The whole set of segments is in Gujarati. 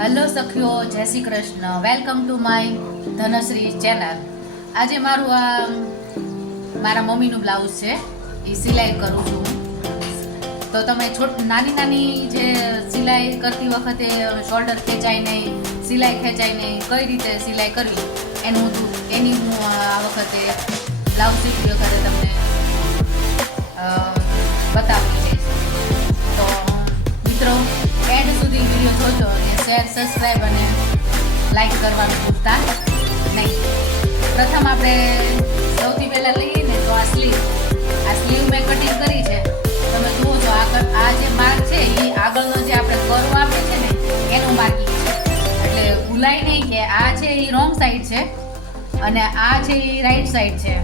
હેલો સખીઓ, જય Shri Krishna. Welcome to my Dhanshree channel. આજે મારું મારા મમ્મીનું બ્લાઉઝ છે, એ સિલાઈ કરું છું. તો તમે નાની જે સિલાઈ કરતી વખતે શોલ્ડર ખેંચાય નહીં, સિલાઈ ખેંચાય નહીં, કઈ રીતે સિલાઈ કરવી એની હું આ વખતે બ્લાઉઝ સીવતી વખતે તમને બતાવવી જઈશ. તો મિત્રો, એન્ડ સુધી વિડીયો જોજો અને શેર, સબસ્ક્રાઈબ અને લાઈક કરવાનું ભૂલતા નહીં. પ્રથમ આપણે સૌથી પહેલાં લઈએ ને તો આ સ્લીવ મેં કટિંગ કરી છે. તમે જુઓ છો આ જે માર્ક છે એ આગળનો જે આપણે કર્વ આપે છે ને એનું માર્કિંગ છે. એટલે ભૂલાય નહીં કે આ છે એ રોંગ સાઈડ છે અને આ છે એ રાઈટ સાઈડ છે.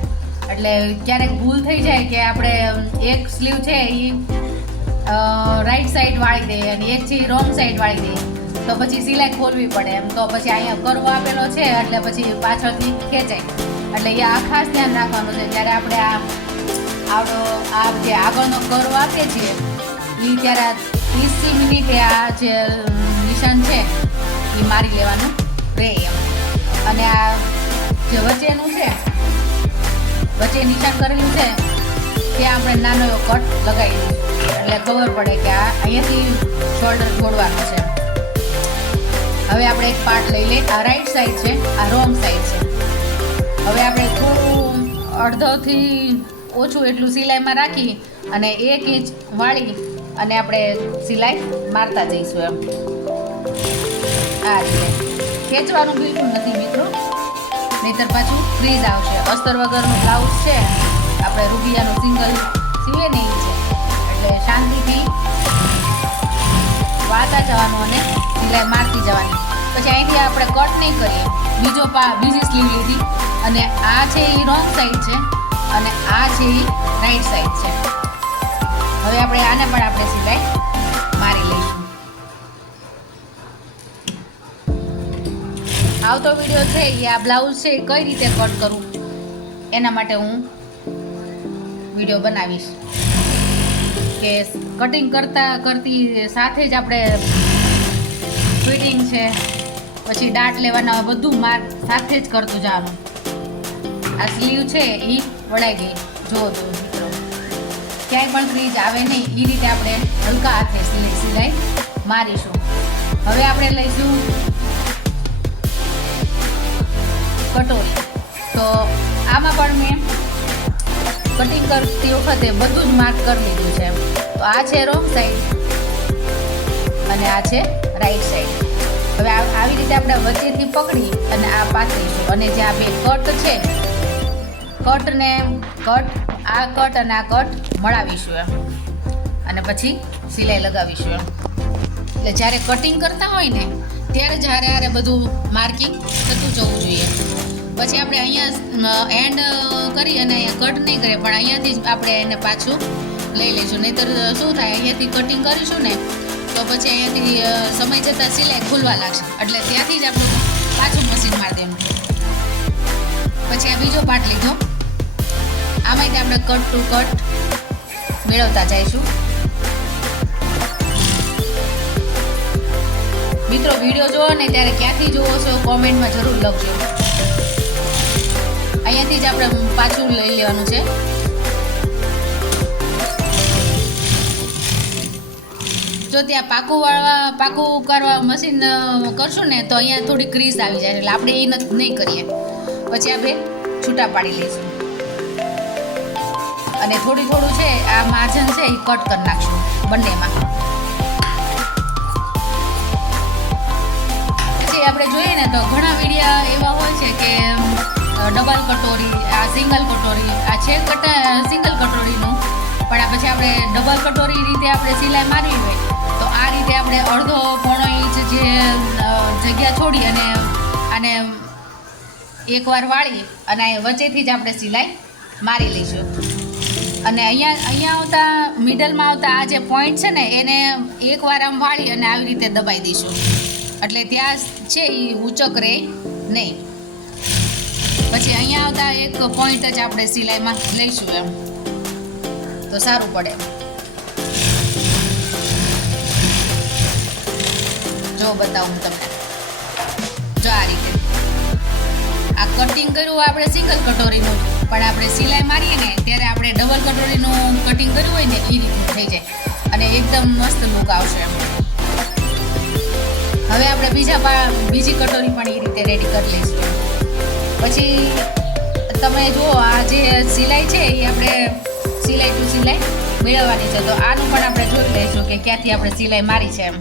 એટલે ક્યારેક ભૂલ થઈ જાય કે આપણે એક સ્લીવ છે એ રાઈટ સાઈડ વાળી દે અને એક છે રોંગ સાઈડ વાળી દે તો પછી સિલાઈ ખોલવી પડે. એમ તો પછી અહીંયા કર્વ આપેલો છે એટલે પછી પાછળથી ખેંચાય. એટલે એ આ ખાસ ધ્યાન રાખવાનું છે. જ્યારે આપણે આ જે આગળનો કર્વ આપીએ છીએ એ ત્યારે 30 મિનિટે આ જે નિશાન છે એ મારી લેવાનું રહે એમ. અને આ જે વચ્ચેનું છે, વચ્ચે નિશાન કરેલું છે ત્યાં આપણે નાનો એવો કટ લગાવી દઈશું એટલે ખબર પડે કે આ અહીંયાથી શોલ્ડર જોડવાનું છે. હવે આપણે એક પાર્ટ લઈ લઈએ. આ રાઈટ સાઈડ છે, આ રોંગ સાઈડ છે. હવે આપણે થોડું અડધોથી ઓછું એટલું સિલાઈમાં રાખી અને 1 ઇંચ વાળી અને આપણે સિલાઈ મારતા જઈશું એમ. આ રીતે ખેંચવાનું બિલકુલ નથી મિત્રો, નહીતર પાછું ફ્રીઝ આવશે. અસ્તર વગરનું બ્લાઉઝ છે, આપણે રૂબિયાનું સિંગલ સીવે ને એ છે. એટલે શાંતિથી વાળતા જવાનું અને સિલાઈ મારતી જવાની. પછી અહીંથી આપણે કટ નહીં કરીએ. બીજી સ્લીવ લીધી અને આ છે એ રોંગ સાઈડ છે અને આ છે એ રાઈટ સાઈડ છે. હવે આપણે આને પણ આપણે સિલાઈ મારી લઈશું. આવતો વિડીયો છે એ આ બ્લાઉઝ છે કઈ રીતે કટ કરું એના માટે હું વિડીયો બનાવીશ. કે કટિંગ કરતી સાથે જ આપણે ફિટિંગ છે, પછી ડાટ લેવાના, બધું માર્ક સાથે જ કરતું જવાનું. આ સ્લીવ છે એ વળાઈ ગઈ, જુઓ તો મિત્રો, ક્યાંય પણ ક્રીજ આવે નહીં એ રીતે આપણે હલકા હાથે સિલાઈ મારીશું. હવે આપણે લઈશું કટોરી. તો આમાં પણ મેં કટિંગ કરતી વખતે બધું જ માર્ક કરી લીધું છે. તો આ છે રોંગ સાઈડ અને આ છે રાઈટ સાઈડ. હવે આવી રીતે આપણે વચ્ચેથી પકડી અને આ પાથરીશું અને જે આ બે કટ છે, આ કટ અને આ કટ મળાવીશું એમ અને પછી સિલાઈ લગાવીશું એમ. એટલે જ્યારે કટિંગ કરતા હોય ને ત્યારે જ્યારે બધું માર્કિંગ થતું જવું જોઈએ. પછી આપણે અહીંયા એન્ડ કરી અને અહીંયા કટ નહીં કરીએ પણ અહીંયાથી જ આપણે એને પાછું લઈ લઈશું. નહીંતર શું થાય, અહીંયાથી કટિંગ કરીશું ને તો પછી અહીંયાથી સમય જતાં સિલાઈ ખુલવા લાગશે. એટલે ત્યાંથી જ આપણું પાછું મશીન મારી દેવું. પછી આ બીજો પાર્ટ લીધો, આમાંથી આપણે કટ ટુ કટ મેળવતા જઈશું. મિત્રો, વિડીયો જોવો ને ત્યારે ક્યાંથી જોવો છો કોમેન્ટમાં જરૂર લખજો. અહીંયાથી જ આપણે પાછું લઈ લેવાનું છે. જો ત્યાં પાકું કરવા મશીન કરશું ને તો અહીંયા થોડી ક્રીઝ આવી જાય એટલે આપણે એ નહીં કરીએ. પછી આપણે છૂટા પાડી લઈશું અને થોડું છે આ માર્જન છે એ કટ કરી નાખશું બંનેમાં. પછી આપણે જોઈએ ને તો ઘણા વિડીયો એવા હોય છે કે ડબલ કટોરી, આ સિંગલ કટોરી, આ છે સિંગલ કટોરીનું, પણ પછી આપણે ડબલ કટોરી રીતે આપણે સિલાઈ મારવી હોય તો આ રીતે આપણે અડધો પોણો ઇંચ જે જગ્યા છોડી અને આને એકવાર વાળી અને વચ્ચેથી જ આપણે સિલાઈ મારી લઈશું. અને અહીંયા આવતા મિડલમાં આવતા આ જે પોઈન્ટ છે ને એને એકવાર આમ વાળી અને આવી રીતે દબાઈ દઈશું એટલે ત્યાં છે એ ઊંચક રહે નહીં. પછી અહીંયા આવતા એક પોઈન્ટ જ આપણે સિલાઈમાં લઈશું એમ તો સારું પડે. જો બતાવું તમને. જો આ રીતે આ કટિંગ કર્યું આપણે સિંગલ કટોરીનું, પણ આપણે સિલાઈ મારીએ ને ત્યારે આપણે ડબલ કટોરીનું કટિંગ કર્યું હોય ને એ રીતનું થઈ જાય અને એકદમ મસ્ત લુક આવશે એમ. હવે આપણે બીજી કટોરી પણ એ રીતે રેડી કરી લઈશું. પછી તમે જુઓ આ જે સિલાઈ છે એ આપણે સિલાઈ ટુ સિલાઈ મેળવવાની છે, તો આનું પણ આપણે જોઈ લઈશું કે ક્યાંથી આપણે સિલાઈ મારી છે એમ.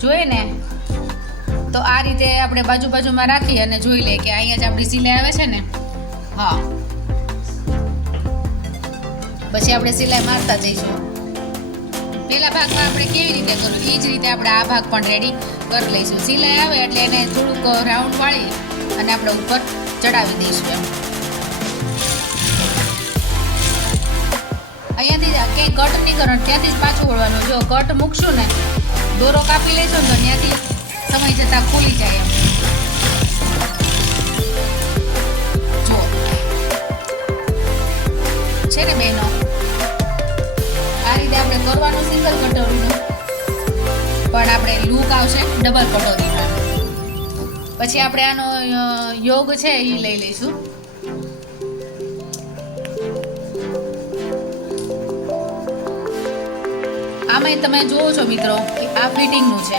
જોઈએ ને તો આ રીતે આપણે બાજુમાં રાખી અને જોઈ લઈએ કે અહીંયા જ આપણી સિલાઈ આવે છે ને. હા, પછી આપણે સિલાઈ મારતા જઈશું. પહેલા ભાગમાં આપણે કેવી રીતે કરવું એ જ રીતે આપણે આ ભાગ પણ રેડી કરી લઈશું. સિલાઈ આવે એટલે એને થોડુંક રાઉન્ડ વાળી અને આપણે ઉપર ચડાવી દઈશું એમ. અહીંયાથી ક્યાંય કટ નહીં કરવાનું, ત્યાંથી જ પાછું વળવાનું. જો કટ મૂકશું ને, દોરો કાપી લઈશું ને તો ત્યાંથી સમય જતાં ખુલી જાય એમ. જો છે ને બહેનો, આ રીતે આપણે કરવાનું સિંગલ કટોરીનું, પણ આપણે લુક આવશે ડબલ કટોરીમાં. પછી આપણે આનો યોગ છે એ લઈ લઈશું. આમાં તમે જુઓ છો મિત્રો કે આ ફિટિંગનું છે.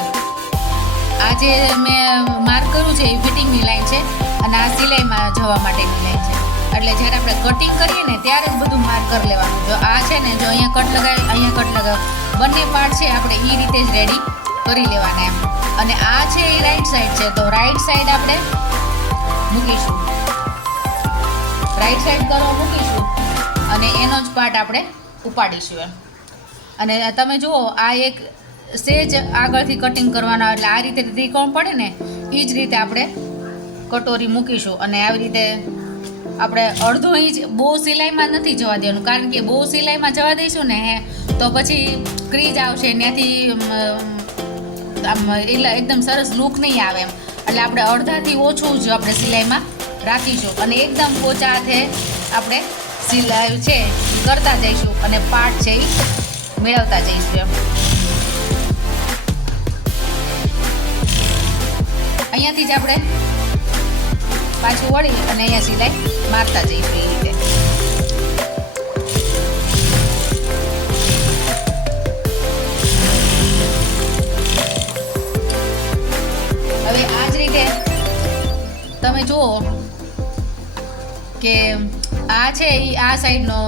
આ જે મેં માર્ક કર્યું છે એ ફિટિંગની લાઈન છે અને આ સિલાઈમાં જવા માટેની લાઈન છે. એટલે જ્યારે આપણે કટિંગ કરીએ ને ત્યારે જ બધું માર્ક કરી લેવાનું. જો આ છે ને, જો અહીંયા કટ લગાવી, અહીંયા કટ લગાવ, બંને પાર્ટ છે આપણે એ રીતે જ રેડી કરી લેવાના એમ. અને આ છે એ રાઈટ સાઈડ છે, તો રાઈટ સાઈડ આપણે મૂકીશું, રાઈટ સાઈડ કરવા મૂકીશું અને એનો જ પાર્ટ આપણે ઉપાડીશું એમ. અને તમે જુઓ આ એક સેજ આગળથી કટિંગ કરવાના, એટલે આ રીતે ત્રિકોણ પડે ને એ જ રીતે આપણે કટોરી મૂકીશું. અને આવી રીતે આપણે અડધો ઇંચ બહુ સિલાઈમાં નથી જવા દેવાનું, કારણ કે બહુ સિલાઈમાં જવા દઈશું ને તો પછી ક્રીજ આવશે, ત્યાંથી આમ એટલે એકદમ સરસ લુક નહીં આવે એમ. એટલે આપણે અડધાથી ઓછું જ આપણે સિલાઈમાં રાખીશું અને એકદમ પોચા હાથે આપણે સિલાઈ છે કરતા જઈશું અને પાર્ટ છે એ મેળવતા જઈશું એમ. અહીંયાથી જ આપણે પાછું વળી અને અહીંયા સિલાઈ મારતા જઈશું એ રીતે. હવે આ જ રીતે તમે જુઓ કે આ છે એ આ સાઈડનો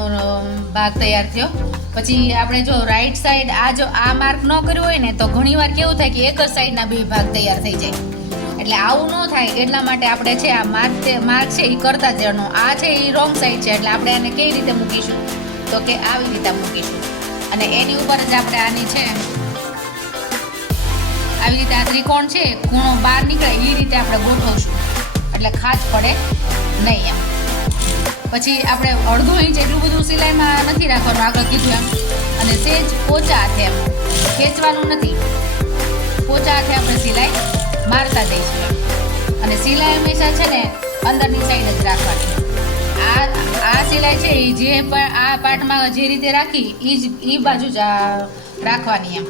ભાગ તૈયાર થયો. પછી આપણે જો રાઈટ સાઈડ આ માર્ક ન કર્યો હોય ને તો ઘણીવાર કેવું થાય કે એક જ સાઈડના બે ભાગ તૈયાર થઈ જાય. એટલે આવું ન થાય એટલા માટે આપણે છે આ માર્ક છે એ કરતા જવાનું. આ છે એ રોંગ સાઈડ છે, એટલે આપણે આને કઈ રીતે મૂકીશું તો કે આવી રીતે મૂકીશું અને એની ઉપર જ આપણે આની છે આવી રીતે આ ત્રિકોણ છે ખૂણો બહાર નીકળે એ રીતે આપણે ગોઠવશું, એટલે ખાંચ પડે નહીં એમ. પછી આપણે અડધો ઇંચ એટલું બધું સિલાઈમાં નથી રાખવાનું, આગળ કીધું એમ. અને સેજ પોચા હાથે એમ ખેંચવાનું નથી, પોચા હાથે આપણે સિલાઈ મારતા જઈશું એમ. અને સિલાઈ હંમેશા છે ને અંદરની સાઈડ જ રાખવાની. આ સિલાઈ છે એ જે પણ આ પાર્ટમાં જે રીતે રાખી એ બાજુ જ રાખવાની એમ.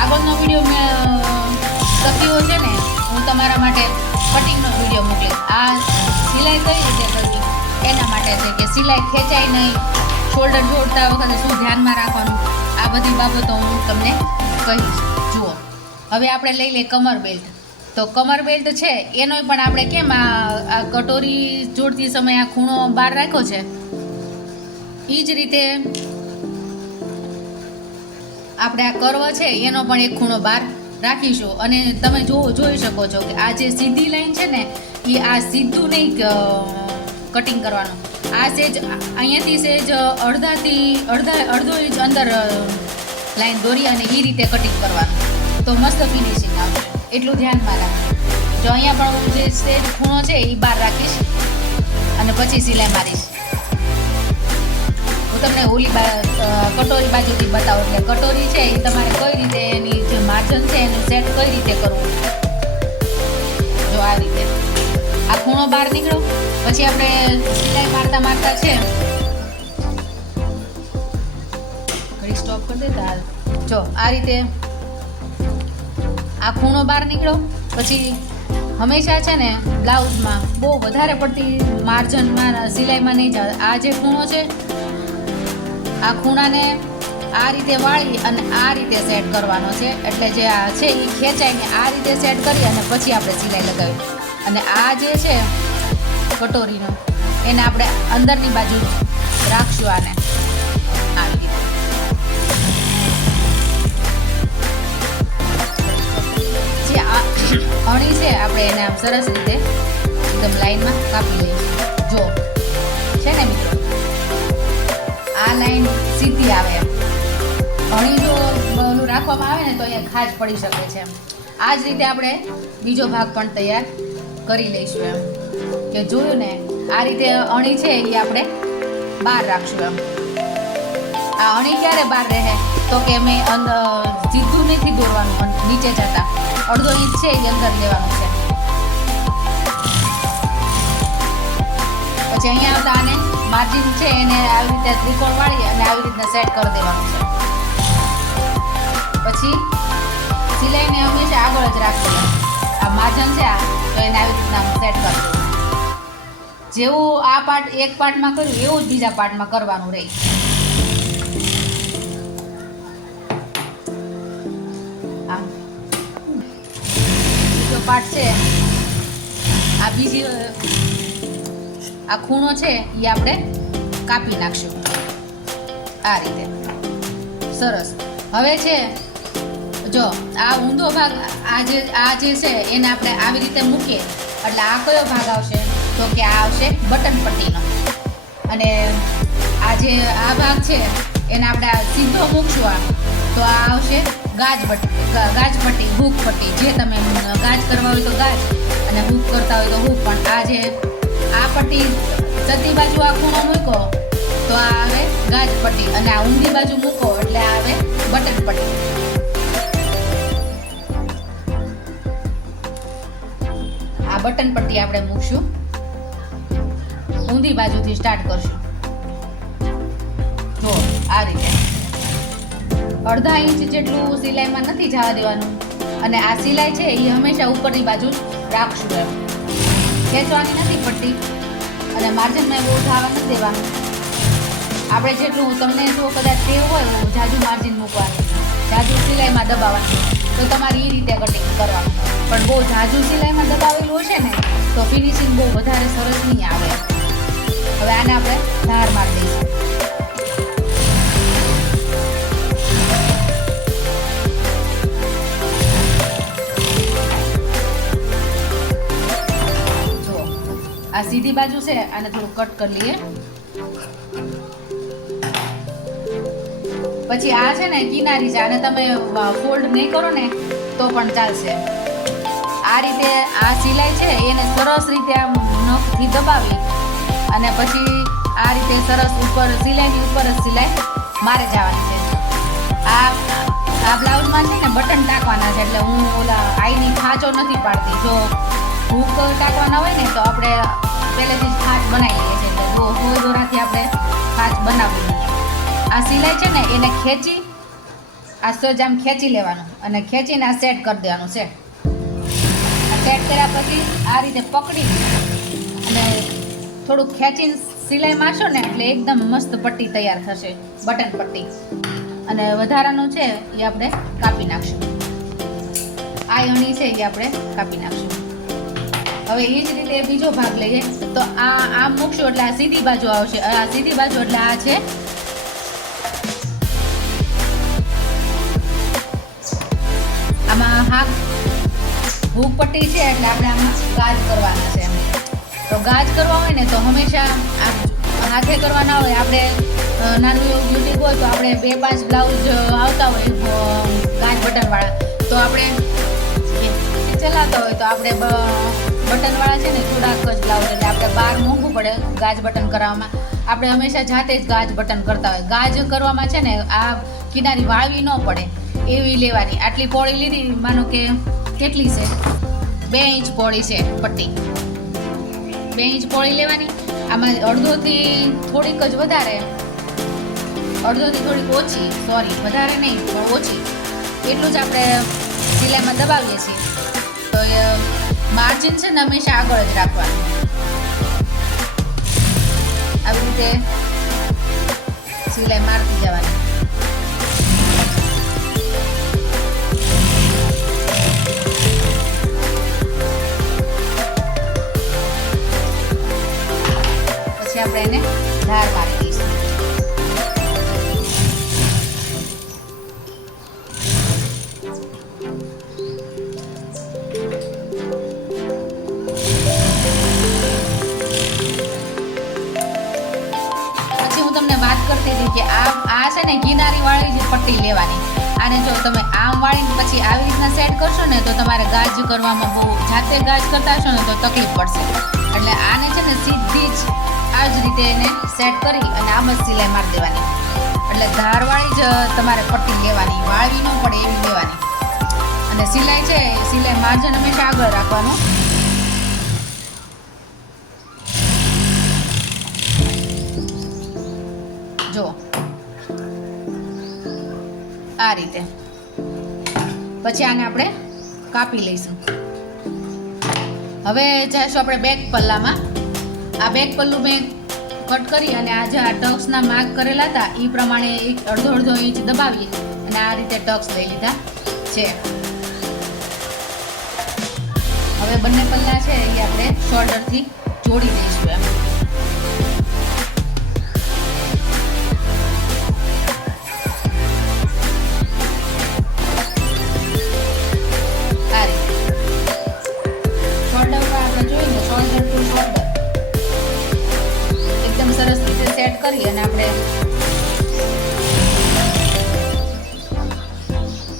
આગળનો વિડીયો મેં સખીઓ છે ને હું તમારા માટે કટિંગનો વિડીયો મોકલીશ. આ સિલાઈ કઈ રીતે કરવી એના માટે છે કે સિલાઈ ખેંચાય નહીં, શોલ્ડર જોડતા વખતે શું ધ્યાનમાં રાખવાનું, આ બધી બાબતો હું તમને કહીશ. જુઓ, હવે આપણે લઈ લઈએ કમર બેલ્ટ. તો કમર બેલ્ટ છે એનો પણ આપણે કેમ આ કટોરી જોડતી સમયે આ ખૂણો બહાર રાખ્યો છે એ જ રીતે આપણે આ કર્વ છે એનો પણ એક ખૂણો બહાર રાખીશું. અને તમે જોઈ શકો છો કે આ જે સીધી લાઈન છે ને એ આ સીધું નહીં કટિંગ કરવાનું, આ સેજ અહીંયાથી સેજ અડધો ઇંચ અંદર લાઈન દોરી અને એ રીતે કટિંગ કરવાનું, તો મસ્ત ફિનિશિંગ આવશે. એટલું ધ્યાનમાં રાખજો. જો અહીંયા પણ હું જે સેજ ખૂણો છે એ બહાર રાખીશ અને પછી સિલાઈ મારીશ. હું તમને ઓલી કટોરી બાજુથી બતાવું. એટલે કટોરી છે એ તમારે કઈ રીતે એની જે માર્ક માર્જન છે એનું સેટ કઈ રીતે કરવું. જો આ રીતે આ ખૂણો બહાર નીકળ્યો, પછી આપણે સિલાઈ મારતા મારતા છે ઘડી સ્ટોપ કરી દેતા. જો આ રીતે આ ખૂણો બહાર નીકળ્યો, પછી હંમેશા છે ને બ્લાઉઝમાં બહુ વધારે પડતી માર્જનમાં સિલાઈમાં નહીં જાય. આ જે ખૂણો છે આ ખૂણાને આ રીતે વાળી અને આ રીતે સેટ કરવાનો છે. એટલે જે આ છે એ ખેંચાઈને આ રીતે સેટ કરી અને પછી આપણે સિલાઈ લગાવી. અને આ જે છે કટોરીનો એને આપણે અંદરની બાજુ રાખશું. આને આવી રીતે જે આ અણી છે આપણે એને આમ સરસ રીતે એકદમ લાઈનમાં કાપી લઈશું. જો છે ને મિત્રો આ લાઈન સીધી આવે એમ. અણી જો ઓલું રાખવામાં આવે ને તો અહીંયા ખાજ પડી શકે છે. આ જ રીતે આપણે બીજો ભાગ પણ તૈયાર કરી લઈશું એમ. કે જોયું ને આ રીતે અણી છે એ આપણે બહાર રાખશું એમ. આ અણી ક્યારે બહાર રહે તો કે મેં સીધું નથી દોરવાનું, નીચે જતા અડધો ઇંચ છે એ અંદર લેવાનું છે. પછી અહીંયા આવતા આને માર્જિન છે એને આવી રીતે ત્રિકોણ વાળી અને આવી રીતના સેટ કરી દેવાનું છે. પછી સિલાઈને હંમેશા આગળ જ રાખવાનું. આ માર્જન છે આ તો એને આવી રીતના સેટ કરી દેવું. જેવું આ પાર્ટ એક પાર્ટમાં કર્યું એવું જ બીજા પાર્ટમાં કરવાનું રહે. બીજો પાર્ટ છે આ બીજી આ ખૂણો છે એ આપણે કાપી નાખશું આ રીતે. સરસ. હવે છે જો આ ઊંધો ભાગ આ જે છે એને આપણે આવી રીતે મૂકીએ એટલે આ કયો ભાગ આવશે તો કે આ આવશે બટન પટ્ટીનો. અને આ જે આ ભાગ છે એને આપણે સીધો મૂકશું આ તો આ આવશે ગાજ પટ્ટી હૂક પટ્ટી. જે તમે ગાજ કરવા હોય તો ગાજ અને હૂક કરતા હોય તો હૂક. પણ આ જે આ પટ્ટી જતી બાજુ આ ખૂણો મૂકો તો આ આવે ગાજ પટ્ટી અને આ ઊંધી બાજુ મૂકો એટલે આ આવે બટન પટ્ટી. આ બટન પટ્ટી આપણે મૂકશું. ઊંધી બાજુથી સ્ટાર્ટ કરશું. જો આ રીતે અડધા ઇંચ જેટલું સિલાઈમાં નથી જવા દેવાનું. અને આ સિલાઈ છે એ હંમેશા ઉપરની બાજુ જ રાખશું એમ. ખેંચવાની નથી પડતી અને માર્જિનમાં બહુ જવા નથી દેવાનું. આપણે જેટલું તમને જો કદાચ ટેવ હોય જાજુ માર્જિન મૂકવાનું, જાજુ સિલાઈમાં દબાવવાનું તો તમારે એ રીતે કટિંગ કરવાનું. પણ બહુ જાજુ સિલાઈમાં દબાવેલું હશે ને તો ફિનિશિંગ બહુ વધારે સરસ નહીં આવે. હવે આને આપણે ધાર મારી દઈશું. આ સીધી બાજુ છે આને થોડું કટ કરી લઈએ. પછી આ છે ને કિનારી છે આને તમે ફોલ્ડ નહીં કરો ને તો પણ ચાલશે. આ રીતે આ સિલાઈ છે એને સરસ રીતે આમ નખથી દબાવી અને પછી આ રીતે સરસ ઉપર સિલાઈની ઉપર જ સિલાઈ મારે જવાની છે. આ બ્લાઉઝમાં છે ને બટન ટાંકવાના છે એટલે હું ઓલા આઈની ખાંચો નથી પાડતી. જો હૂક ટાંકવાના હોય ને તો આપણે પહેલેથી જ ખાંચ બનાવી લઈએ છીએ. એટલે હોય દોરાથી આપણે ખાંચ બનાવી લઈએ. આ સિલાઈ છે ને એને ખેંચી આ સજ આમ ખેંચી લેવાનું અને ખેંચીને આ સેટ કરી દેવાનું. સેટ કર્યા પછી આ રીતે પકડી અને થોડુંક ખેંચીને સિલાઈ મારશો ને એટલે એકદમ મસ્ત પટ્ટી તૈયાર થશે, બટન પટ્ટી. અને વધારાનું છે એ આપણે કાપી નાખશું. આ અણી છે એ આપણે કાપી નાખશું. હવે એ જ રીતે બીજો ભાગ લઈએ તો આ આમ મૂકશું એટલે આ સીધી બાજુ આવશે. આ સીધી બાજુ એટલે આ છે આમાં હૂક પટ્ટી છે એટલે આપણે આમાં ગાજ કરવાના છે. તો ગાજ કરવા હોય ને તો હંમેશા હાથે કરવાના હોય. આપણે નાનું એવું બ્યુટી હોય તો આપણે 2-5 બ્લાઉઝ આવતા હોય ગાજ બટનવાળા તો આપણે ચલાવતા હોય તો આપણે બટનવાળા છે ને થોડાક જ બ્લાઉઝ એટલે આપણે બહાર મૂકવું પડે ગાજ બટન કરાવવામાં. આપણે હંમેશા જાતે જ ગાજ બટન કરતા હોય. ગાજ કરવામાં છે ને આ કિનારી વાળવી ન પડે એવી લેવાની. આટલી પહોળી લીધી, માનો કે કેટલી છે, 2 ઇંચ પહોળી છે પટ્ટી, 2 ઇંચ પહોળી લેવાની. આમાં અડધોથી થોડીક જ વધારે, અડધોથી થોડીક ઓછી, સોરી વધારે નહીં પણ ઓછી, એટલું જ આપણે સિલાઈમાં દબાવીએ છીએ. તો માર્જિન છે ને હંમેશા આગળ જ રાખવાનું. આવી રીતે સિલાઈ મારતી જવાની. પછી આપણે એને ધાર મારી દઈશું. વાત કરતી હતી કે આ છે ને કિનારી વાળી જે પટ્ટી લેવાની. આને જો તમે આમ વાળીને પછી આવી રીતના સેટ કરશો ને તો તમારે ગાજ કરવામાં બહુ જાતે ગાજ કરતા હશો ને તો તકલીફ પડશે. એટલે આને છે ને સીધી જ આ જ રીતે એને સેટ કરી અને આમ જ સિલાઈ મારી દેવાની. એટલે ધારવાળી જ તમારે પટ્ટી લેવાની, વાળવી ન પડે એવી લેવાની. અને સિલાઈ છે સિલાઈ માર્જન હંમેશા આગળ રાખવાનું. જો આ રીતે. પછી આને આપણે કાપી લઈશું. હવે જઈશું આપણે બેક પલ્લામાં. આ બેક પલ્લું મેં કટ કરી અને આ જે આ ટક્સના માર્ક કરેલા હતા એ પ્રમાણે અડધો ઇંચ દબાવી અને આ રીતે ટક્સ લઈ લીધા છે. હવે બંને પલ્લા છે એ આપણે શોલ્ડરથી જોડી દઈશું એમ. સરસ રીતે સેટ કરી અને આપણે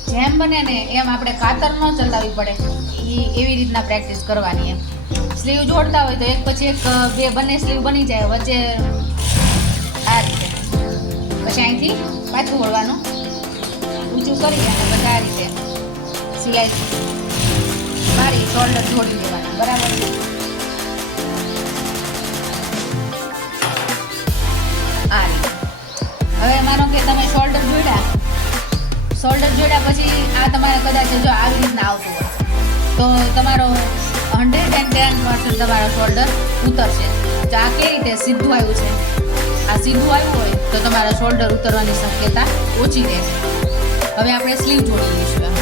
જેમ બને ને એમ આપણે કાતર ન ચલાવવી પડે એવી રીતના પ્રેક્ટિસ કરવાની. એમ સ્લીવ જોડતા હોય તો એક પછી એક બે બંને સ્લીવ બની જાય વચ્ચે આ રીતે. પછી અહીંથી પાછું વળવાનું, ઊંચું કરી અને પછી આ રીતે સિલાઈ મારી શોલ્ડર જોડી દેવાનું. બરાબર છે. હવે માનો કે તમે શોલ્ડર જોડ્યા પછી આ તમારે કદાચ જો આવી રીતના આવતું હોય તો તમારો 110% તમારો શોલ્ડર ઉતરશે. તો આ કઈ રીતે સીધું આવ્યું છે, આ સીધું આવ્યું હોય તો તમારા શોલ્ડર ઉતરવાની શક્યતા ઓછી રહેશે. હવે આપણે સ્લીવ જોડી લઈશું.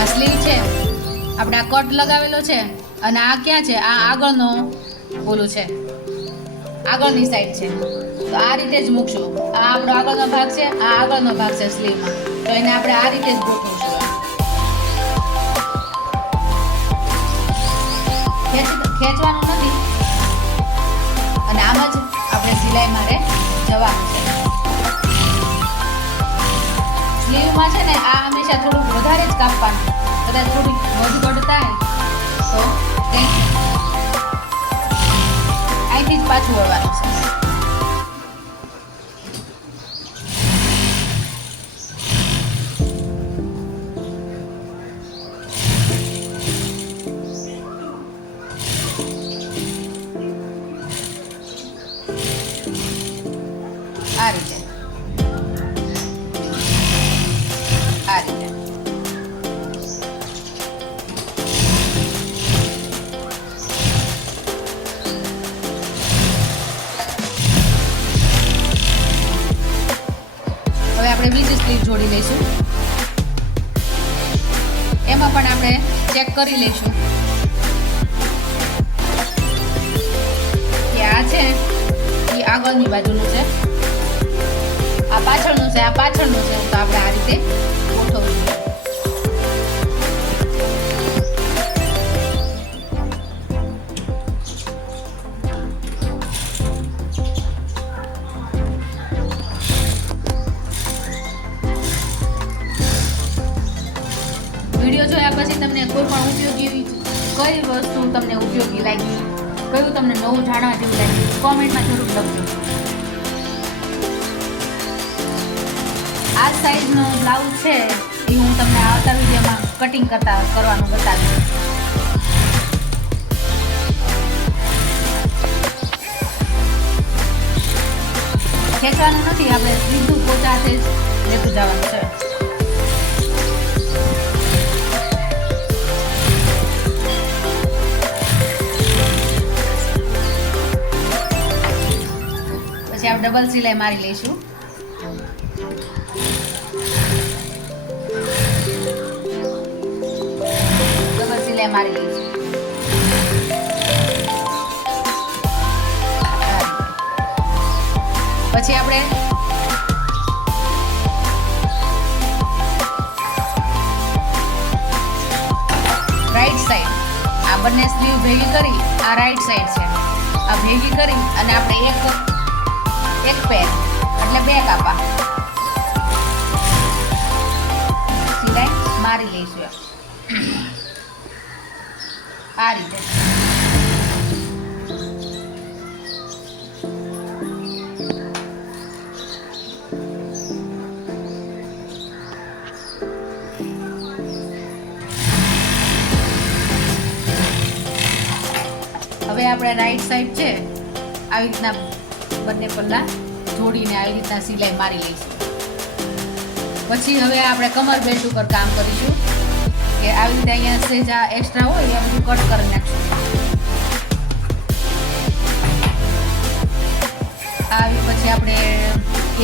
આ સ્લીવ છે આપણે આ કટ લગાવેલો છે અને આ ક્યાં છે, આ આગળનો બોલું છે, આગળની સાઈડ છે. તો આ રીતે જ મૂકશું. આ આપણો આગળનો ભાગ છે, આ આગળનો ભાગ છે સ્લીવમાં. તો એને આપણે આ રીતે જ ગોઠવશું. ખેંચવાનું નથી અને આમ જ આપણે સિલાઈ મારે જવાનું છે. સ્લીવમાં છે ને આ હંમેશા થોડુંક વધારે જ કાપવાનું. કદાચ થોડીક વધઘટ થાય તો અહીંથી જ પાછું વળવાનું છે. આ રીતે હવે આપણે બીજી સ્લીવ જોડી લઈશું. એમાં પણ આપણે ચેક કરી લઈશું કે આ છે એ આગળની બાજુનું છે, આ પાછળનું છે, આ પાછળનું છે. તો આપણે આ રીતે ગોઠવવું. વિડીયો જોયા પછી તમને કોઈ પણ ઉપયોગી કઈ વસ્તુ તમને ઉપયોગી લાગી, કયું તમને નવું જાણવા જેવું લાગ્યું, કોમેન્ટમાં જરૂર લખજો. આ સાઈઝનો બ્લાઉઝ છે એ હું તમને આવતા વિડીયોમાં કટિંગ કરવાનું બતાવીશ. ખેંચવાનું નથી, આપણે સીધું પોતાથી જ લેતું જવાનું છે. પછી આપણે ડબલ સિલાઈ મારી લઈશું. ડબલ સિલાઈ મારી લઈશું. પછી આપણે રાઈટ સાઈડ આ બંને સ્લીવ ભેગી કરી, આ રાઈટ સાઈડ છે, આ ભેગી કરી અને આપણે એક પેર એટલે 2 કાપા સિલાઈ મારી લઈશું આ રીતે. હવે આપણે રાઈટ સાઈડ છે આવી રીતના બંને પલ્લા જોડીને આવી રીતના સિલાઈ મારી લઈશું. પછી હવે આપણે કમર બેલ્ટ ઉપર કામ કરીશું કે આવી રીતે અહીંયા સેજા એક્સ્ટ્રા હોય એ બધું કટ કરી નાખશું. આવી પછી આપણે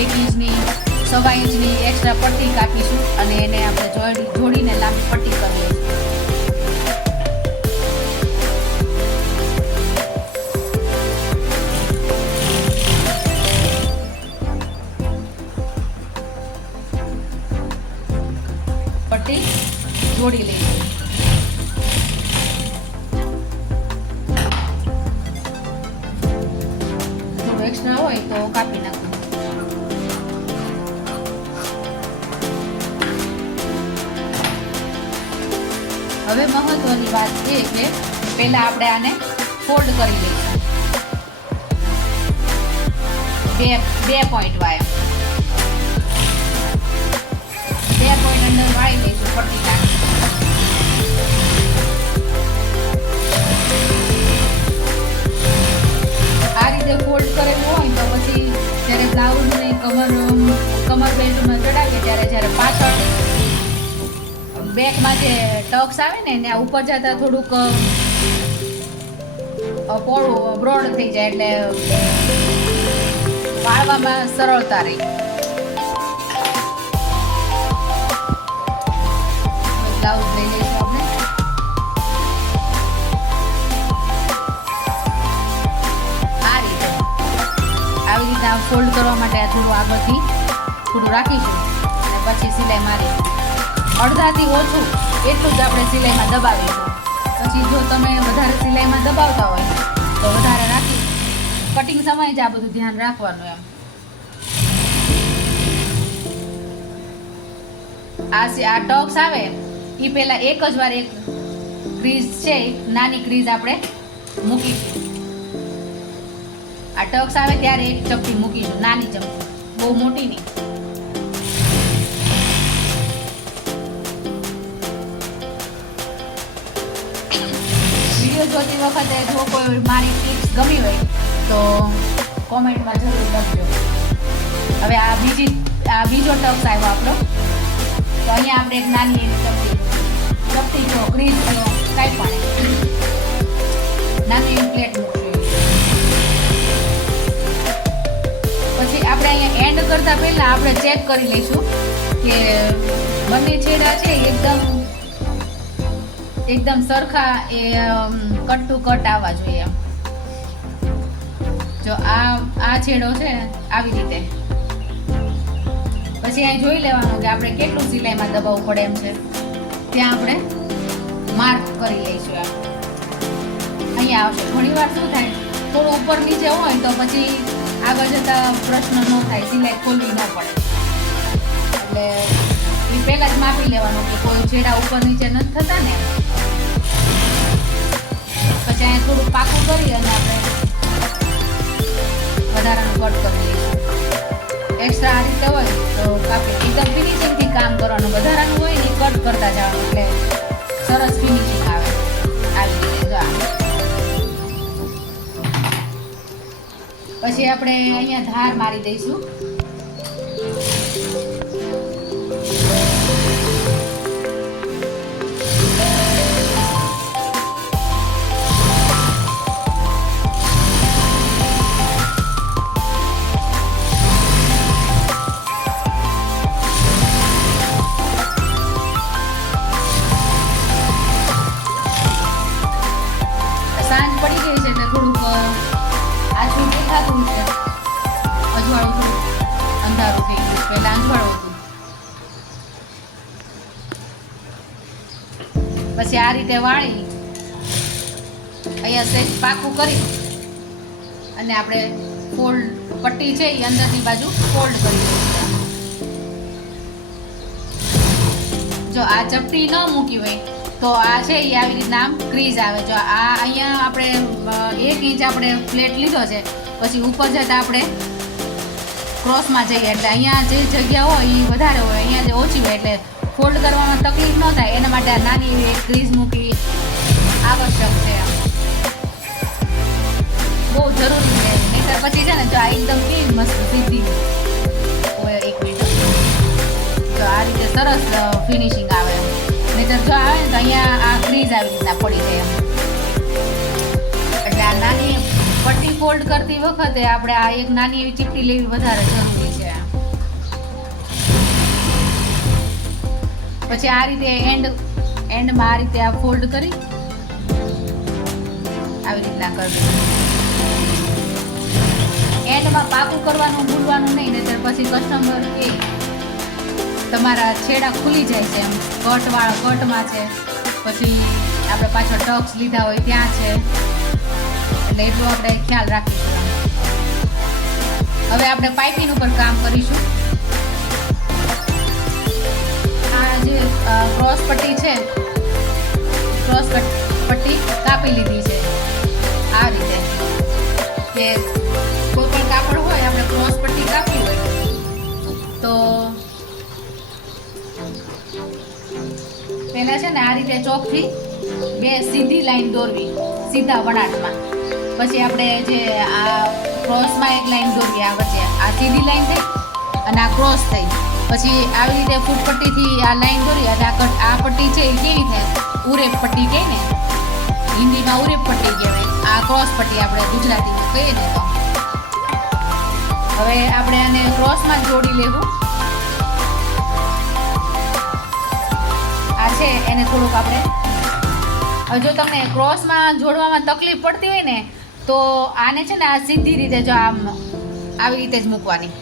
1 ઇંચની 1.25 ઇંચની એક્સ્ટ્રા પટ્ટી કાપીશું અને એને આપણે જોડીને લાંબી પટ્ટી કરી લઈશું. જોડી લઈશું. થોડું એક્સ્ટ્રા હોય તો કાપી નાખવું. હવે મહત્વની વાત એ કે પહેલા આપણે આને ફોલ્ડ કરી લઈશું. બે પોઈન્ટ વાળા 2 પોઈન્ટ અંદર વાળી લઈશું પટ્ટી નાખી. આ રીતે ફોલ્ડ કરેલું હોય તો પછી જ્યારે બ્લાઉઝને કમર બેલ્ટમાં ચડાવીએ ત્યારે જ્યારે પાછળ બેકમાં જે ટક્સ આવે ને ત્યાં ઉપર જતા થોડુંક પોળું બ્રોડ થઈ જાય એટલે વાળવામાં સરળતા રહી. બ્લાઉઝ લઈ લઈશું આપણે. આ રીતે આવી રીતે ફોલ્ડ કરવા માટે થોડું આગળથી થોડું રાખીશું અને પછી સિલાઈ મારીશું. અડધાથી ઓછું એટલું જ આપણે સિલાઈમાં દબાવીશું. પછી જો તમે વધારે સિલાઈમાં દબાવતા હોય તો વધારે રાખી કટિંગ સમયે જ આ બધું ધ્યાન રાખવાનું એમ. આ ટક્સ આવે એ પહેલા એક જ વાર એક ક્રીઝ છે નાની ક્રીઝ આપણે મૂકીશું. આ ટક્સ આવે ત્યારે એક ચપટી મૂકીશું, નાની ચપટી, બહુ મોટી નહીં. વિડીયો જોતી વખતે જો કોઈ મારી ટિપ્સ ગમી હોય તો કોમેન્ટમાં જરૂર લખજો. હવે આ બીજો ટક્સ આવ્યો આપણો, તો અહીંયા આપણે એક નાની ચપટી જો ક્રીઝ જો કાંઈ પણ નાની પ્લેટ મૂકવી. પછી આપણે અહીંયા એન્ડ કરતા પહેલા આપણે ચેક કરી લઈશું કે બંને છેડા છે એકદમ સરખા એ કટ ટુ કટ આવવા જોઈએ. જો આ છેડો છે આવી રીતે, પછી અહીં જોઈ લેવાનું કે આપણે કેટલું સિલાઈમાં દબાવવું પડે એમ છે, ત્યાં આપણે માર્ક કરી લઈશું. અહીંયા આવશે. ઘણીવાર શું થાય થોડું ઉપર નીચે હોય તો પછી આગળ જતા પ્રશ્ન ન થાય, સિલાઈ ખોલવી ન પડે. એટલે એ પહેલા જ માપી લેવાનું કે કોઈ છેડા ઉપર નીચે નથી થતા ને. પછી અહીંયા થોડું પાકું કરી અને આપણે વધારાનું કટ કરી લઈશું. એક્સ્ટ્રા આ રીતે હોય તો કાપી એકદમ ફિનિશિંગથી કામ કરવાનું, વધારાનું હોય ને કટ કરતા જવાનું એટલે સરસ ફિનિશિંગ આવે. આવી રીતે જો પછી આપણે અહીંયા ધાર મારી દઈશું. સાંજ પડી ગઈ છે એટલે થોડુંક આછું દેખાતું છે, અજવાળું થોડું અંધારું થઈ ગયું, પહેલા અંજવાળું હતું. પછી આ રીતે વાળી અહીંયા સેજ પાકું કરી અને આપણે ફોલ્ડ પટ્ટી છે એ અંદરની બાજુ ફોલ્ડ કરી દઈશું. જો આ ચપટી ન મૂકી હોય તો આ છે એ આવી રીતના આમ ક્રીઝ આવે. જો આ અહીંયા આપણે 1 ઇંચ આપણે ફ્લેટ લીધો છે, પછી ઉપર જતાં આપણે ક્રોસમાં જઈએ એટલે અહીંયા જે જગ્યા હોય એ વધારે હોય, અહીંયા જે ઓછી હોય એટલે ફોલ્ડ કરવામાં તકલીફ ન થાય એના માટે આ નાની એવી એક ક્રીઝ મૂકવી આવશ્યક છે. બહુ જરૂરી છે, નહીંતર પછી છે ને જો આ એકદમ કેવી મસ્ત સીધી હોય. 1 મિનિટ, તો આ રીતે સરસ ફિનિશિંગ આવે. નહીંતર જો આવે ને તો અહીંયા આ ક્રીઝ આવી રીતના પડી જાય એમ. એટલે આ નાની પટ્ટી ફોલ્ડ કરતી વખતે આપણે આ એક નાની એવી ચીપટી લેવી વધારે જરૂરી છે. પછી આ રીતે એન્ડમાં આ રીતે આ ફોલ્ડ કરી આવી રીતના કરવી. એન્ડમાં પાકું કરવાનું ભૂલવાનું નહીં, નહીંતર પછી કસ્ટમર કે તમારા છેડા ખુલી જાય છે એમ, કટમાં છે, પછી આપણે પાછળ ટક્સ લીધા હોય ત્યાં છે, એટલે એટલું આપણે ખ્યાલ રાખીશું. હવે આપણે પાઇપિંગ ઉપર કામ કરીશું. આ જે ક્રોસ પટ્ટી છે, ક્રોસ પટ્ટી કાપી લીધી છે આ રીતે, કે કોઈ પણ કાપડ હોય આપણે ક્રોસ પટ્ટી કાપી હોય તો પહેલા છે ને આ રીતે ચોકથી 2 સીધી લાઈન દોરવી સીધા વણાટમાં. પછી આપણે જે આ ક્રોસમાં 1 લાઈન દોરવી, આ વચ્ચે આ સીધી લાઈન થઈ અને આ ક્રોસ થઈ. પછી આવી રીતે ફૂટપટ્ટીથી આ લાઈન દોરી અને આ પટ્ટી છે એ કેવી થાય, ઉરેપ પટ્ટી કહે ને, હિન્દીમાં ઉરેપ પટ્ટી કહેવાય, આ ક્રોસ પટ્ટી આપણે ગુજરાતીમાં કહીએ ને. તો હવે આપણે આને ક્રોસમાં જોડી લેવું. આ છે એને થોડુંક આપણે, જો તમને ક્રોસમાં જોડવામાં તકલીફ પડતી હોય ને તો આને છે ને આ સીધી રીતે જો આમ આવી રીતે જ મૂકવાની.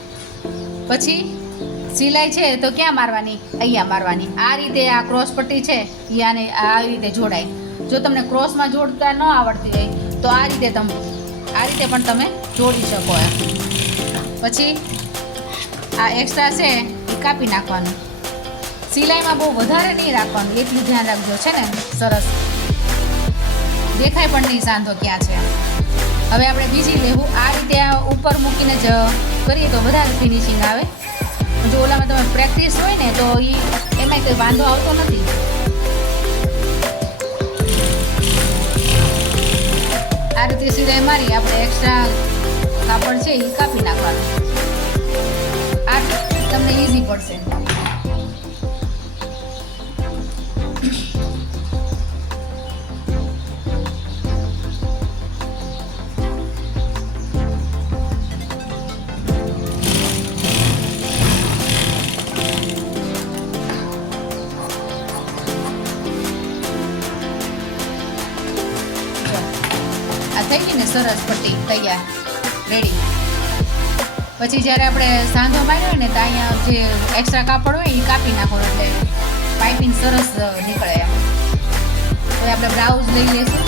પછી સિલાઈ છે તો ક્યાં મારવાની, અહીંયા મારવાની. આ રીતે આ ક્રોસ પટ્ટી છે એ આને આવી રીતે જોડાય. જો તમને ક્રોસમાં જોડતા ન આવડતી હોય તો આ રીતે પણ તમે જોડી શકો એમ. પછી આ એક્સ્ટ્રા છે એ કાપી નાખવાનું. સિલાઈમાં બહુ વધારે નહીં રાખવાનું, એટલું ધ્યાન રાખજો છે ને, સરસ દેખાય પણ નહીં સાંધો ક્યાં છે. હવે આપણે બીજી લેવું. આ રીતે આ ઉપર મૂકીને જ કરીએ તો વધારે ફિનિશિંગ આવે. જો ઓલામાં તમે પ્રેક્ટિસ હોય ને તો એમાંય કંઈ વાંધો આવતો નથી. આ રીતે સિલાઈ મારી આપણે એક્સ્ટ્રા કાપડ છે એ કાપી નાખવાનું. આ તમને ઇઝી પડશે. થઈ ગઈ ને સરસ પટ્ટી તૈયાર, રેડી. પછી જ્યારે આપણે સાંધો માર્યો હોય ને તો અહીંયા જે એક્સ્ટ્રા કાપડ હોય એ કાપી નાખો એટલે પાઇપિંગ સરસ નીકળે એમ. હવે આપણે બ્લાઉઝ લઈ લઈશું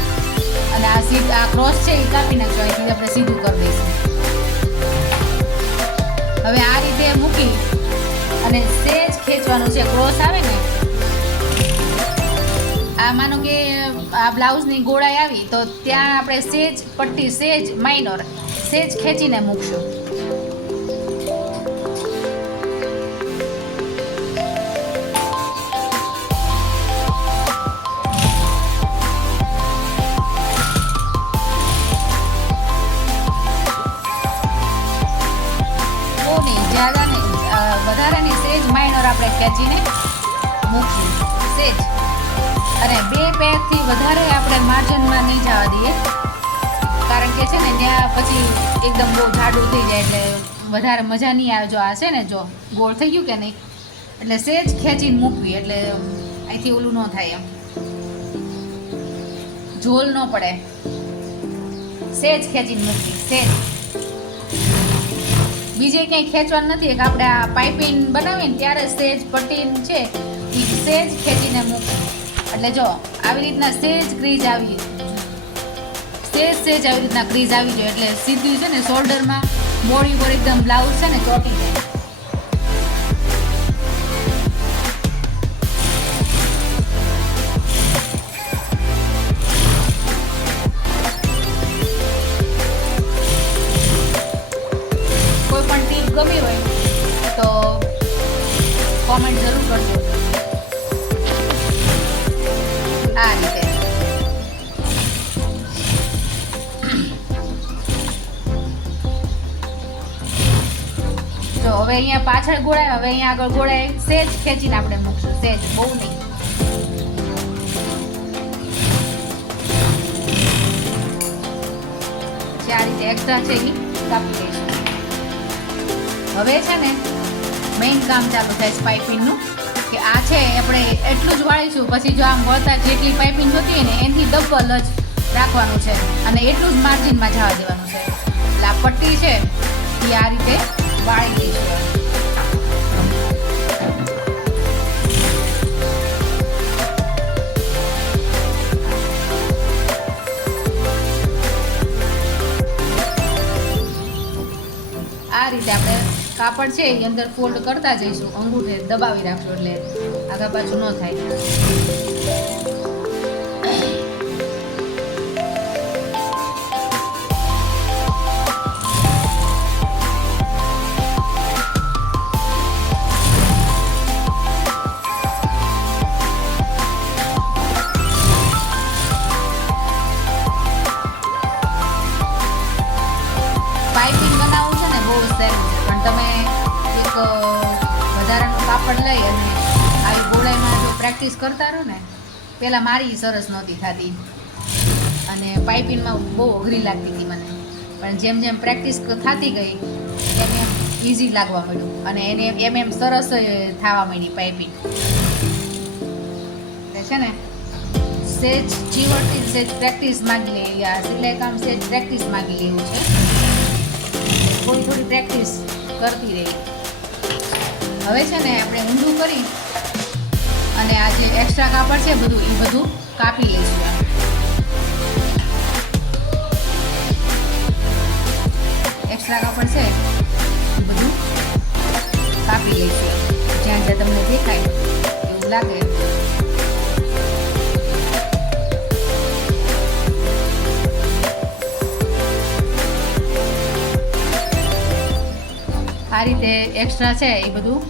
અને આ ક્રોસ છે એ કાપી નાખજો, અહીંથી આપણે સીધું કરી દઈશું. હવે આ રીતે મૂકી અને સેજ ખેંચવાનું છે. ક્રોસ આવે ને આ માનો કે આ બ્લાઉઝની ગોળાઈ આવી તો ત્યાં આપણે સેજ પટ્ટી સેજ માઇનોર સેજ ખેંચીને મૂકશું. આપણે ખેંચીને મૂકશું સેજ. અને 2 પેજથી વધારે આપણે માર્જિનમાં નહીં જવા દઈએ, કારણ કે છે ને ત્યાં પછી એકદમ બહુ જાડું થઈ જાય એટલે વધારે મજા નહીં આવે. જો આ છે ને જો ગોળ થઈ ગયું કે નહીં, એટલે સેજ ખેંચીને મૂકવી એટલે અહીંથી ઓલું ન થાય, એમ ઝોલ ન પડે. સેજ ખેંચીને મૂકવી સેજ. બીજે ક્યાંય ખેંચવાનું નથી, એક આપણે આ પાઇપિંગ બનાવીએ ને ત્યારે સેજ પટ્ટી છે એ સેજ ખેંચીને મૂકવી. એટલે જો આવી રીતના સેજ ક્રીઝ આવી, સેજ આવી રીતના ક્રીઝ આવી જાય એટલે સીધું છે ને શોલ્ડરમાં બોડી પર એકદમ બ્લાઉઝ છે ને ચોટી જાય. કોઈ પણ ટીપ ગમી હોય તો કોમેન્ટ જરૂર કરજો. આ રીતે જો હવે અહીંયા પાછળ ગોળાય, હવે અહીંયા આગળ ગોળાય, સેજ ખેંચીને આપણે મૂકશું સેજ, બહુ નહીં. જે આ રીતે એક્સ્ટ્રા છે એ કાપી લઈશું. હવે છે ને મેઇન કામ ચાલુ થાય છે પાઇપિંગનું, કે આ છે આપણે એટલું જ વાળીશું, પછી જો આમ વળતા જેટલી પાઇપિંગ જોતી હોય ને એનાથી ડબલ જ રાખવાનું છે અને એટલું જ માર્જિનમાં જવા દેવાનું છે. એટલે આ પટ્ટી છે એ આ રીતે વાળી લઈશું. આ રીતે આપણે કાપડ છે એ અંદર ફોલ્ડ કરતા જઈશું, અંગૂઠે દબાવી રાખશું એટલે આગા પાછું ન થાય. પાઇપિંગ બનાવવું છે ને બહુ સહેલું છે, પણ તમે એક વધારાનું કાપડ લઈ અને આવી ગોળાઈમાં જો પ્રેક્ટિસ કરતા રહો ને, પહેલાં મારી સરસ નહોતી થતી અને પાઇપિંગમાં બહુ અઘરી લાગતી હતી મને, પણ જેમ જેમ પ્રેક્ટિસ થતી ગઈ એમ એમ ઇઝી લાગવા માંડ્યું અને એને એમ સરસ થવા માંડી પાઇપિંગ. એટલે છે ને સેજ ચીવડથી સેજ પ્રેક્ટિસ માગી લે, આ સિલાઈ કામ સેજ પ્રેક્ટિસ માગી લેવું છે. થોડી પ્રેક્ટિસ કરતી રહી. હવે છે ને આપણે ઊંધું કરી અને આ જે એક્સ્ટ્રા કાપડ છે બધું એ બધું કાપી લઈશું. એક્સ્ટ્રા કાપડ છે એ બધું કાપી લઈશું, જ્યાં જ્યાં તમને દેખાય એવું લાગે. આ રીતે એક્સ્ટ્રા છે એ બધું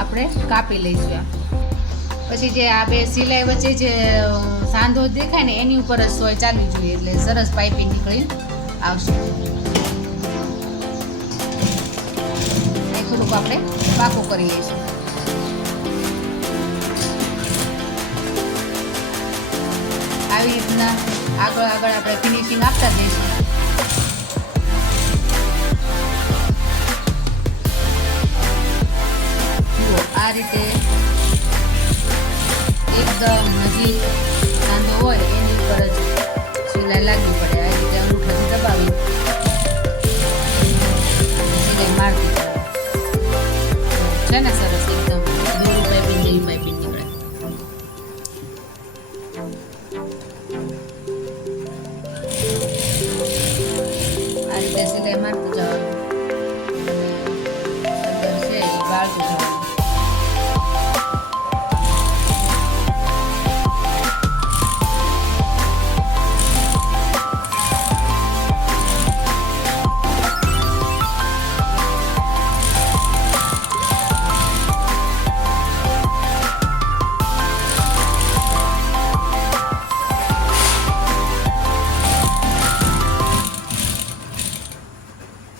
આપણે કાપી લઈશું. પછી જે આ બે સિલાઈ વચ્ચે જે સાંધો દેખાય ને એની ઉપર જ સોય ચાલવી જોઈએ એટલે સરસ પાઇપિંગ નીકળી આવશે. એ થોડુંક આપણે પાકું કરી લઈશું. આવી રીતના આગળ આપણે ફિનિશિંગ આપતા જઈશું. આ રીતે એકદમ નજીક સાંધો હોય એની ઉપર જ સિલાઈ લાગવી પડે. આ રીતે અંગૂઠાથી દબાવી સિલાઈ મારવી પડે છે ને સરસ એકદમ દોરું પાઇપિંગ જેવી પાઇપિંગ નીકળે. આ રીતે સિલાઈ મારતું જવાનું અને છે એ બાળતું જવાનું.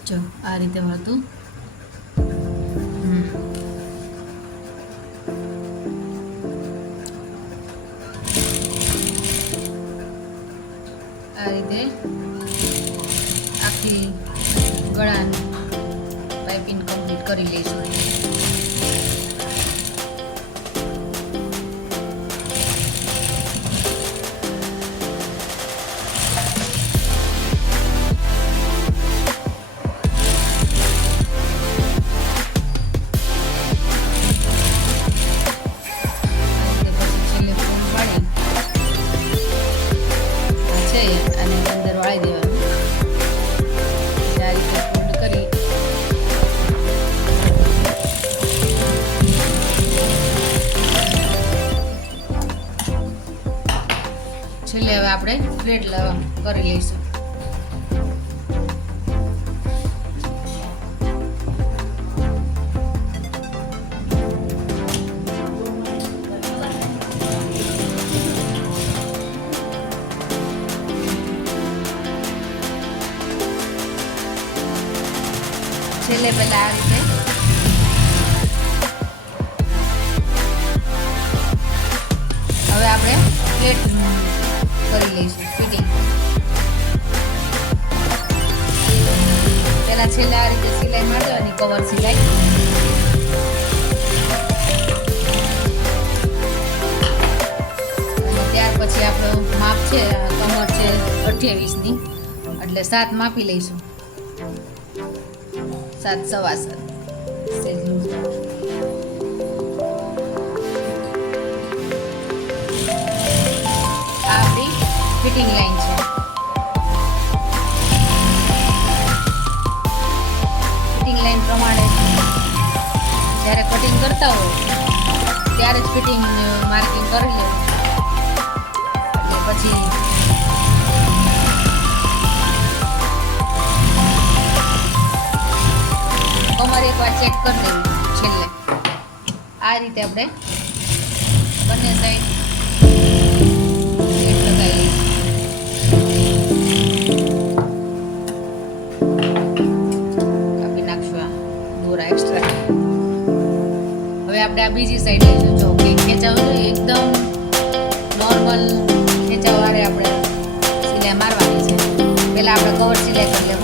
જો આ રીતે હતું. આ રીતે આખી ગળાની પાઇપિંગ કમ્પ્લીટ કરી લઈશું. અને અંદર વાળી દેવાનું. આ રીતે ફોલ્ડ કરી છેલ્લે હવે આપણે થ્રેડ કરી લઈશું. છેલ્લે પહેલા આ રીતે હવે આપણે પ્લેટ કરી લઈશું ફિટિંગ. પહેલા છેલ્લે આ રીતે સિલાઈ મારી દેવાની, કવર સિલાઈ. અને ત્યાર પછી આપણું માપ છે, કમર છે 28ની, એટલે 7 માપી લઈશું. 7 સવા 7 આ આપણી ફિટિંગ લાઈન છે. ફિટિંગ લાઈન પ્રમાણે જ્યારે કટિંગ કરતા હોય ત્યારે જ ફિટિંગ માર્કિંગ કરી લેવું. એટલે પછી કમર એકવાર ચેક કરી દેવું. છેલ્લે આ રીતે આપણે બંને સાઈડ પ્લેટ લગાવી લઈશું. કાપી નાખશું આ દોરા એક્સ્ટ્રા. હવે આપણે આ બીજી સાઈડ લઈશું. જો કે ખેંચાવ જોઈએ એકદમ નોર્મલ ખેંચાવારે આપણે સિલાઈ મારવાની છે. પહેલાં આપણે કવર સિલાઈ કરી લેવું.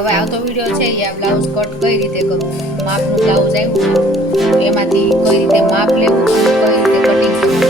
હવે આવતો વિડીયો છે એ આ બ્લાઉઝ કટ કઈ રીતે કરવું, માપનું બ્લાઉઝ આવ્યું એમાંથી કઈ રીતે માપ લેવું, કઈ રીતે કટિંગ કરવું